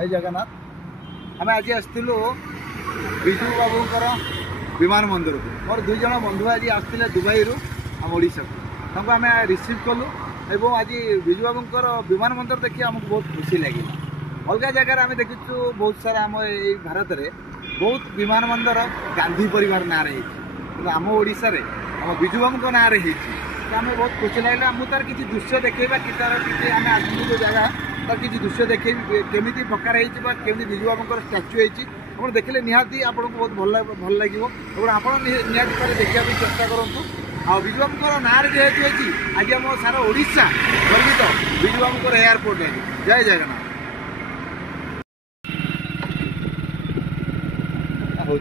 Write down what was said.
जय जगन्नाथ। आम आज आसलु विजु बाबूर विमान मंदिर को मोर दुई जन बंधु आज आसते दुबई रु आम ओडिशा को आम रिसीव कलु और आज विजु बाबूर विमान मंदिर देखिए आमको बहुत खुशी लगे। अलग जगार आम देखु बहुत सारा आम ये भारत में बहुत विमान मंदिर गांधी परिवार ना आम ओडिशा आम विजु बाबू ना आम बहुत खुशी लगे। आम तार किसी दृश्य देखा कि तार किसी आम आसलु जो जगह तार किसी दृश्य देखे केमी प्रकार होमी विजु बाबू स्टाच्यू होती देखिले निहाती आपको बहुत भल लगे और आप निहाती देखा चेष्टा करूँ। आ विजु बाबू ना जेहेतु होती आज आम सारा ओडिशा गर्वित विजु बाबू एयरपोर्ट है। जय जगन्नाथ। हो